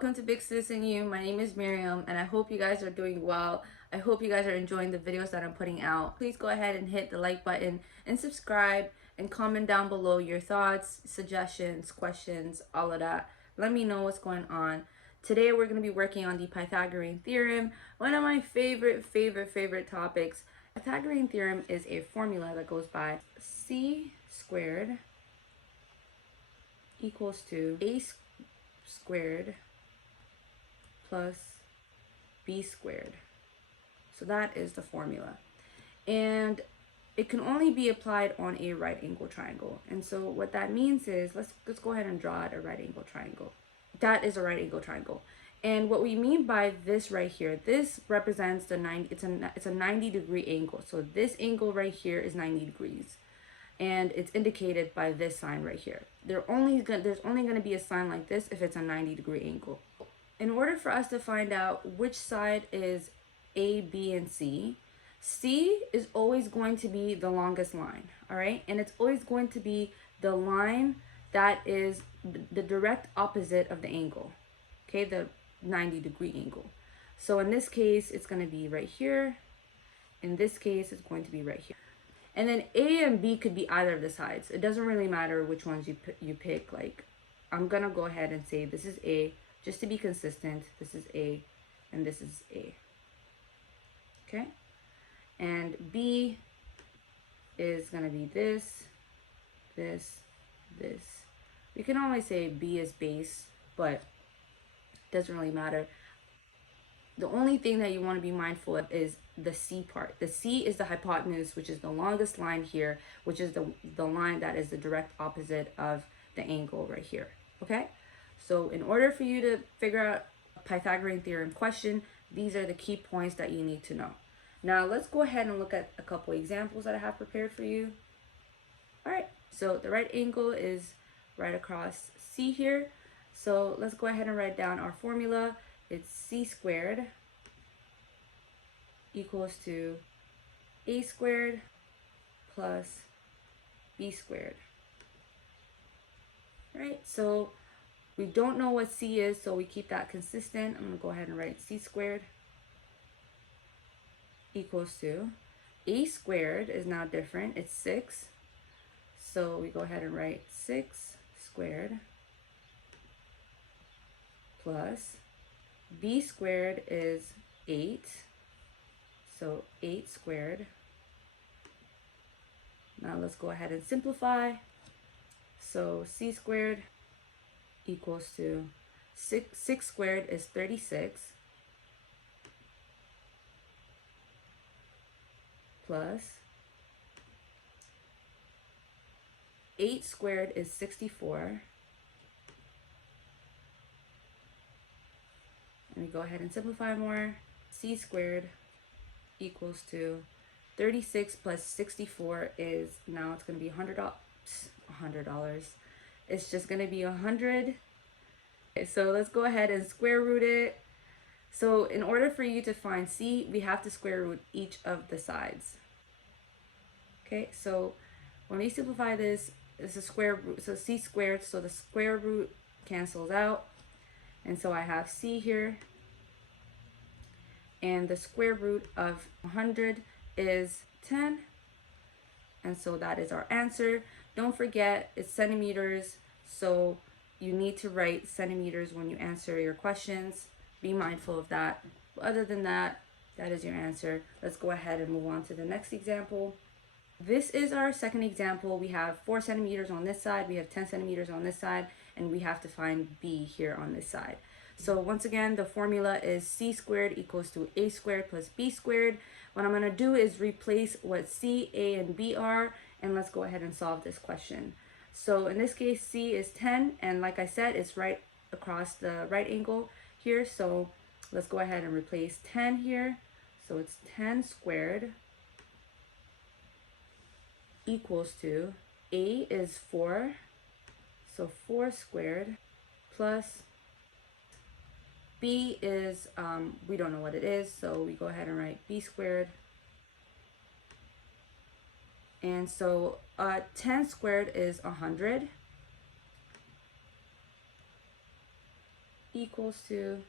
welcome to Big Sis and You. My name is Miriam and I hope you guys are doing well. I hope you guys are enjoying the videos that I'm putting out. Please go ahead and hit the like button and subscribe and comment down below your thoughts, suggestions, questions, all of that. Let me know what's going on. Today we're going to be working on the Pythagorean Theorem, one of my favorite topics. Pythagorean Theorem is a formula that goes by c squared equals to a squared plus b squared. So that is the formula. And it can only be applied on a right angle triangle. And so what that means is, let's go ahead and draw it a right angle triangle. That is a right angle triangle. And what we mean by this right here, this represents the 90, it's a 90-degree angle. So this angle right here is 90 degrees. And it's indicated by this sign right here. There's only going to be a sign like this if it's a 90-degree angle. In order for us to find out which side is A, B, and C, C is always going to be the longest line, all right? And it's always going to be the line that is the direct opposite of the angle, okay? The 90-degree angle. So in this case, it's going to be right here. In this case, it's going to be right here. And then A and B could be either of the sides. It doesn't really matter which ones you pick. Like, I'm going to go ahead and say this is A, just to be consistent. This is A, and this is A. Okay? And B is going to be this, this, this. We can always say B is base, but it doesn't really matter. The only thing that you want to be mindful of is the C part. The C is the hypotenuse, which is the longest line here, which is the line that is the direct opposite of the angle right here, okay? So in order for you to figure out a Pythagorean theorem question, these are the key points that you need to know. Now let's go ahead and look at a couple examples that I have prepared for you. All right, so the right angle is right across C here. So let's go ahead and write down our formula. It's c squared equals to a squared plus b squared. Right? So we don't know what c is, so we keep that consistent. I'm going to go ahead and write c squared equals to a squared is now different. It's 6. So we go ahead and write 6 squared plus b squared is 8, so 8 squared. Now let's go ahead and simplify. So c squared equals to 6 squared is 36 plus 8 squared is 64. Let me go ahead and simplify more. C squared equals to 36 plus 64 is, now it's going to be $100. It's just going to be 100. Okay, so let's go ahead and square root it. So in order for you to find C, we have to square root each of the sides. Okay, so when we simplify this, it's a square root, so C squared, so the square root cancels out. And so I have C here, and the square root of 100 is 10. And so that is our answer. Don't forget, it's centimeters, so you need to write centimeters when you answer your questions. Be mindful of that. But other than that, that is your answer. Let's go ahead and move on to the next example. This is our second example. We have 4 centimeters on this side, we have 10 centimeters on this side, and we have to find B here on this side. So once again, the formula is c squared equals to a squared plus b squared. What I'm going to do is replace what c, a, and b are, and let's go ahead and solve this question. So in this case, c is 10, and like I said, it's right across the right angle here. So let's go ahead and replace 10 here. So it's 10 squared equals to a is 4, so 4 squared plus b is, we don't know what it is, so we go ahead and write b squared. And so 10 squared is 100. equals to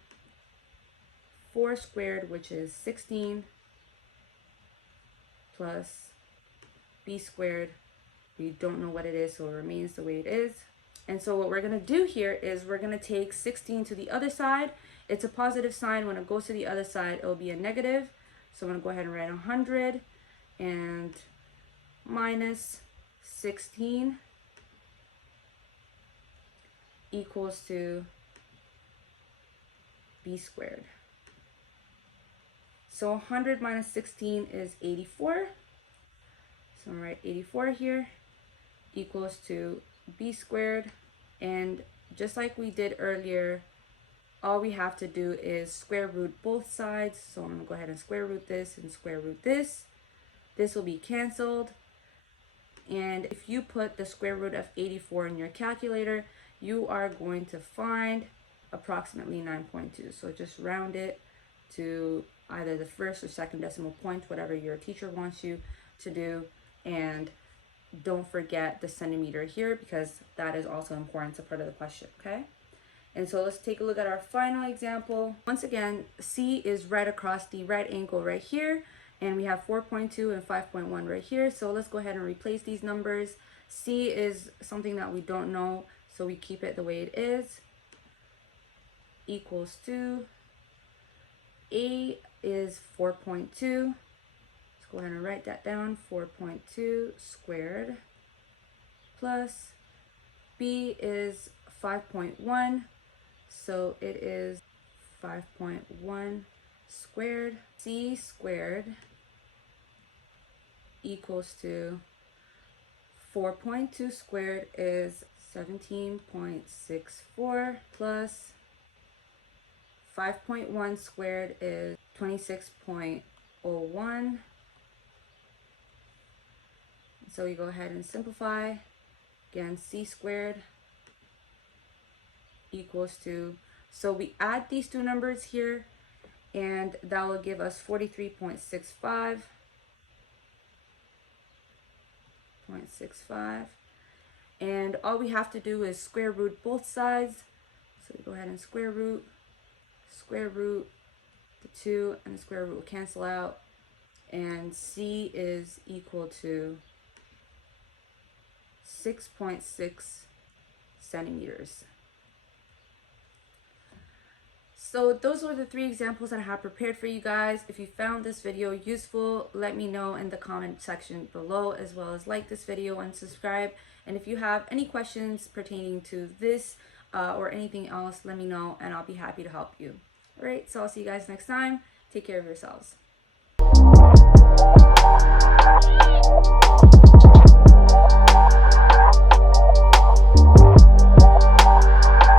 4 squared, which is 16, plus b squared. We don't know what it is, so it remains the way it is. And so what we're going to do here is we're going to take 16 to the other side. It's a positive sign. When it goes to the other side, it'll be a negative. So I'm going to go ahead and write 100 and minus 16 equals to b squared. So 100 minus 16 is 84. So I'm going to write 84 here equals to b squared. And just like we did earlier, all we have to do is square root both sides. So I'm going to go ahead and square root this and square root this. This will be canceled. And if you put the square root of 84 in your calculator, you are going to find approximately 9.2. So just round it to either the first or second decimal point, whatever your teacher wants you to do. And don't forget the centimeter here, because that is also important. It's a part of the question, okay? And so let's take a look at our final example. Once again, C is right across the right angle right here, and we have 4.2 and 5.1 right here. So let's go ahead and replace these numbers. C is something that we don't know, so we keep it the way it is. Equals to, A is 4.2. Let's go ahead and write that down. 4.2 squared plus B is 5.1. So it is 5.1 squared. C squared equals to 4.2 squared is 17.64 plus 5.1 squared is 26.01. So we go ahead and simplify. Again, C squared equals to, so we add these two numbers here, and that will give us 43.65. And all we have to do is square root both sides. So we go ahead and square root the 2, and the square root will cancel out, and C is equal to 6.6 centimeters. So those were the 3 examples that I have prepared for you guys. If you found this video useful, let me know in the comment section below, as well as like this video and subscribe. And if you have any questions pertaining to this or anything else, let me know and I'll be happy to help you. All right, so I'll see you guys next time. Take care of yourselves.